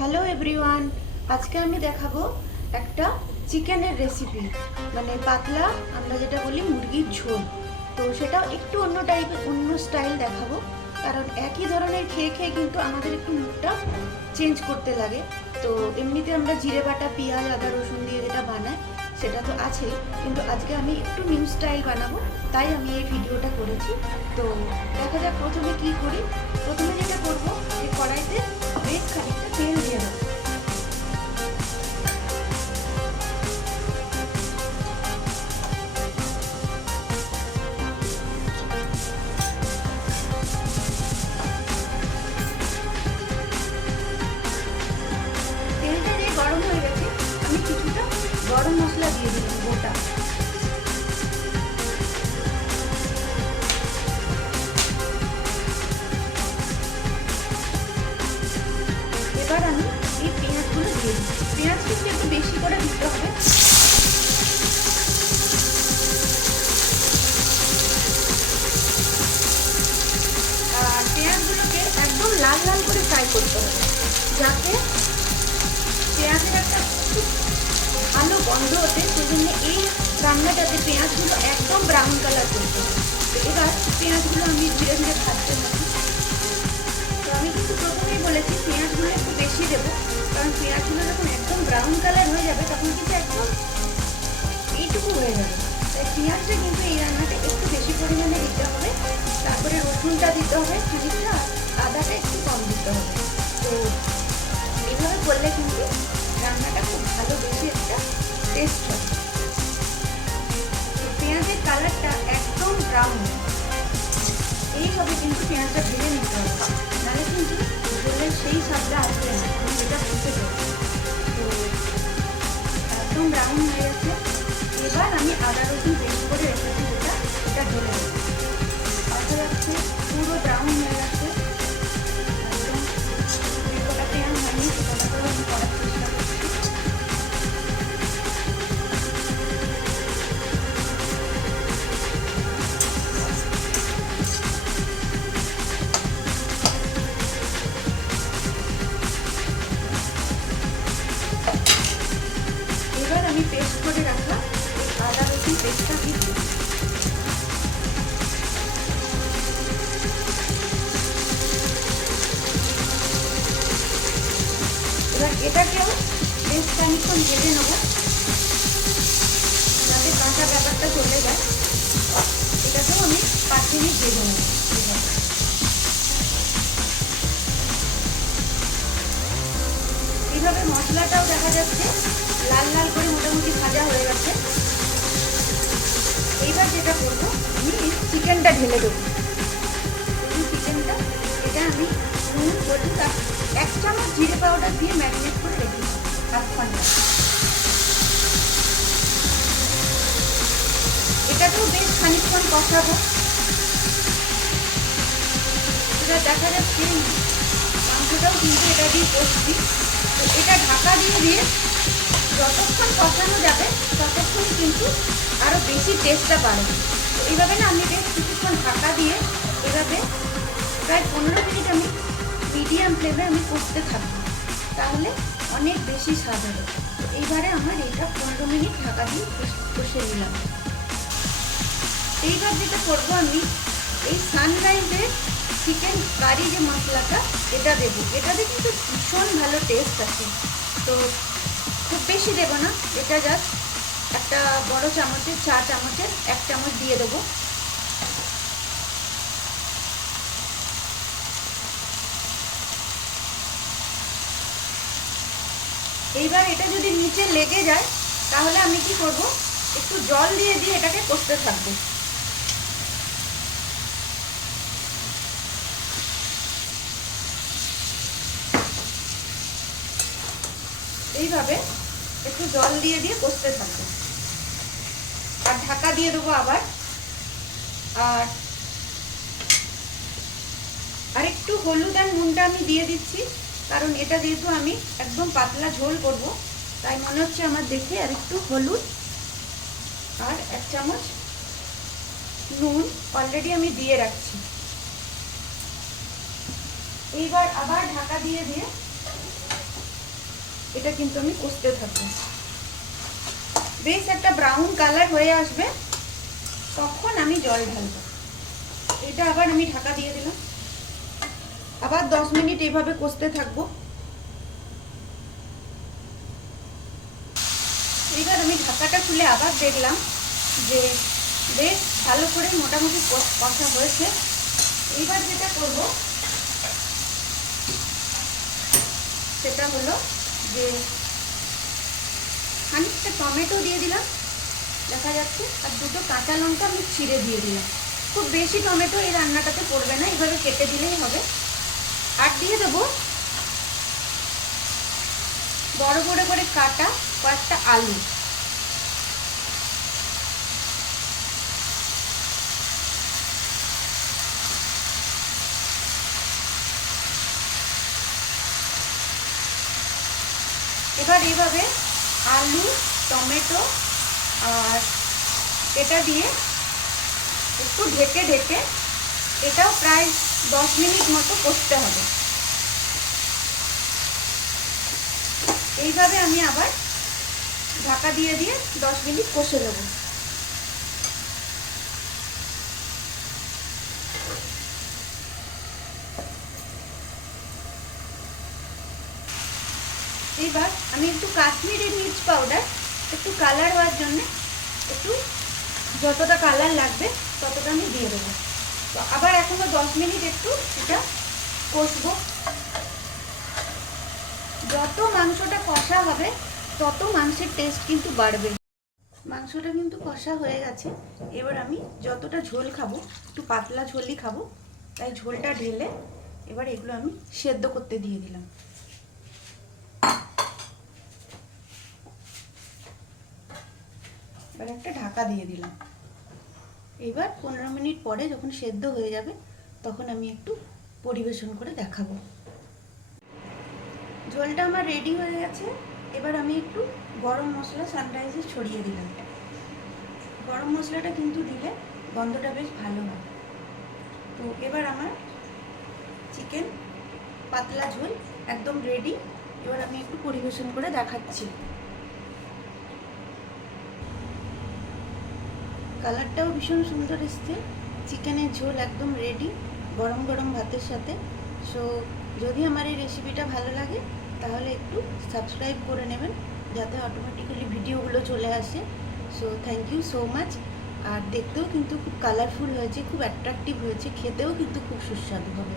Hello everyone, আজকে আমি দেখাবো একটা চিকেনের রেসিপি, মানে পাতলা আমরা যেটা বলি মুরগির ঝোল। তো সেটাও একটু অন্য টাইপের, অন্য স্টাইল দেখাবো, কারণ একই ধরনের খেয়ে খেয়ে কিন্তু আমাদের একটু মুখটা চেঞ্জ করতে লাগে। তো এমনিতে আমরা জিরে বাটা, পেঁয়াজ, আদা, রসুন দিয়ে যেটা বানাই সেটা তো আছেই, কিন্তু আজকে আমি একটু নিউ স্টাইল বানাবো, তাই আমি এই ভিডিওটা করেছি। তো দেখা যাক প্রথমে কি করি। প্রথমে যেটা করবো, এই কড়াইতে বেশ খানিকটা তেল দিয়ে দেবো। তেলটা দিয়ে গরম হয়ে গেছে, আমি কিছুটা গরম মশলা দিয়ে দিলাম গোটা। এবার আমি এই পেঁয়াজগুলো দিয়ে দিই। পেঁয়াজ কিন্তু একটু বেশি করে দিতে হবে। আর পেঁয়াজগুলোকে একদম লাল লাল করে ফ্রাই করতে হবে, যাতে পেঁয়াজের একটা খুব ভালো গন্ধ ওঠে। সেজন্য এই রান্নাটাতে পেঁয়াজগুলো একদম ব্রাউন কালার করতে হবে। তো এবার পেঁয়াজগুলো আমি ধীরে ধীরে ভাজতে থাকি। তো আমি কিন্তু প্রথমেই বলেছি পেঁয়াজগুলো একটু বেশি দেবো, কারণ পেঁয়াজগুলো যখন একদম ব্রাউন কালার হয়ে যাবে তখন কিন্তু একদম এইটুকু হয়ে যাবে। তাই পেঁয়াজটা কিন্তু এই রান্নাটা একটু বেশি পরিমাণে দিতে হবে। তারপরে রসুনটা দিতে হবে খানিকটা, আদাটা একটু কম দিতে হবে। তো এইভাবে করলে কিন্তু রান্নাটা খুব ভালো, বেশি একটা টেস্ট হবে। তো পেঁয়াজের কালারটা একদম ব্রাউন এইভাবে কিন্তু পেঁয়াজটা ভেজে নিতে হবে, নাহলে কিন্তু ঝোলের সেই স্বাদটা আসবে না, আমি যেটা বুঝতে পারি। তো একদম ব্রাউন হয়ে গেছে। এবার আমি আদা রসুন পেস্ট করে রেখেছি যেটা, এটা ঢেলে দেবো। দেখা যাচ্ছে পুরো ব্রাউন হয়ে গেছে, একদম কটা পেঁয়াজ হয়নি, সেটা করে আমি করার চেষ্টা করছি। এবার আমি পেস্ট করে রাখা আদা রসুন পেস্টটা দিয়ে দিই। এবার এটাকেও বেশ খানিকক্ষণ ভেজে নেবো, যাতে কাঁচা ব্যাপারটা চলে যায়। এটাকেও আমি 5 মিনিট ভেজে নেবো। এইভাবে মশলাটাও দেখা যাচ্ছে লাল লাল করে মোটামুটি ভাজা হয়ে গেছে। এইবার যেটা করবো, আমি চিকেনটা ঢেলে দেবো। চিকেনটা এটা আমি নুন, হলুদ আর 1 চামচ জিরে পাউডার দিয়ে ম্যারিনেট করে রেখেছি আধ ঘন্টা। এটাকেও বেশ খানিকক্ষণ কষাবো। এটা দেখা যাচ্ছে মাংসটাও কিন্তু এটা দিয়ে কষছি। তো এটা ঢাকা দিয়ে দিয়ে যতক্ষণ কষানো যাবে ততক্ষণ কিন্তু আরও বেশি টেস্টটা বাড়বে। তো এইভাবে না আমি বেশ কিছুক্ষণ ঢাকা দিয়ে এভাবে প্রায় 15 মিনিট আমি মিডিয়াম ফ্লেমে আমি কষতে থাকবো, তাহলে অনেক বেশি স্বাদ হবে। তো এইবারে আমার এটা 15 মিনিট ঢাকা দিয়ে কষে নিলাম। এইবার যেটা করবো, আমি এই সানরাইজের চিকেন কারি যে মশলাটা এটা দেবো। এটাতে কিন্তু ভীষণ ভালো টেস্ট আছে। তো খুব বেশি দেবো না, এটা জাস্ট একটা বড় চামচের, 4 চামচের 1 চামচ দিয়ে দেবো। এইবার এটা যদি নিচে লেগে যায় তাহলে আমি কি করব, একটু জল দিয়ে দিয়ে এটাকে কষতে থাকবো। এইভাবে একটু জল দিয়ে দিয়ে কষতে থাকবো, আর ঢাকা দিয়ে দেবো আবার। আর একটু হলুদ আর নুনটা আমি দিয়ে দিচ্ছি, কারণ এটা যেহেতু আমি একদম পাতলা ঝোল করব, তাই মনে হচ্ছে আমার দেখে। আর একটু হলুদ আর 1 চামচ নুন অলরেডি আমি দিয়ে রাখছি। এইবার আবার ঢাকা দিয়ে দিয়ে এটা কিন্তু আমি কষতে থাকবো। বেশ একটা ব্রাউন কালার হয়ে আসবে, তখন আমি জল ঢালবো। এটা আবার আমি ঢাকা দিয়ে দিলাম, আবার 10 মিনিট এইভাবে কষতে থাকবো। এবার আমি ঢাকাটা খুলে আবার দেখলাম যে বেশ ভালো করে মোটামুটি কষা হয়েছে। এইবার যেটা করব সেটা হলো যে খানিকটা টমেটো দিয়ে দিলাম, দেখা যাচ্ছে, আর দুটো কাঁচা লঙ্কা আমি ছিঁড়ে দিয়ে দিলাম। খুব বেশি টমেটো এই রান্নাটাতে পড়বে না, এইভাবে কেটে দিলেই হবে। আর দিয়ে দেবো বড় বড় করে কাটা কয়েকটা আলু। এবার এইভাবে আলু, টমেটো আর এটা দিয়ে একটু ঢেকে ঢেকে এটাও প্রায় 10 মিনিট মতো কষতে হবে। এইভাবে আমি আবার ঢাকা দিয়ে দিয়ে 10 মিনিট কষে দেবো। এইবার আমি একটু কাশ্মীরি মির্চ পাউডার, একটু কালার হওয়ার জন্য একটু যতটা কালার লাগবে ততটা আমি দিয়ে দেবো। তো আবার এখনো 10 মিনিট একটু এটা কষবো। যত মাংসটা কষা হবে তত মাংসের টেস্ট কিন্তু বাড়বে। মাংসটা কিন্তু কষা হয়ে গেছে। এবার আমি যতটা ঝোল খাবো, একটু পাতলা ঝোলই খাবো, তাই ঝোলটা ঢেলে এবার এগুলো আমি সেদ্ধ করতে দিয়ে দিলাম। এবার একটা ঢাকা দিয়ে দিলাম। এবার 15 মিনিট পরে যখন সেদ্ধ হয়ে যাবে তখন আমি একটু পরিবেশন করে দেখাবো। ঝোলটা আমার রেডি হয়ে গেছে। এবার আমি একটু গরম মশলা সানরাইজে ছড়িয়ে দিলাম। গরম মশলাটা কিন্তু দিলে গন্ধটা বেশ ভালো হয়। তো এবার আমার চিকেন পাতলা ঝোল একদম রেডি। এবার আমি একটু পরিবেশন করে দেখাচ্ছি। কালারটাও ভীষণ সুন্দর এসছে। চিকেনের ঝোল একদম রেডি গরম গরম ভাতের সাথে। সো যদি আমার এই রেসিপিটা ভালো লাগে তাহলে একটু সাবস্ক্রাইব করে নেবেন, যাতে অটোমেটিক্যালি ভিডিওগুলো চলে আসে। So thank you so much. আর দেখতেও কিন্তু খুব কালারফুল হয়েছে, খুব অ্যাট্রাকটিভ হয়েছে, খেতেও কিন্তু খুব সুস্বাদু হবে।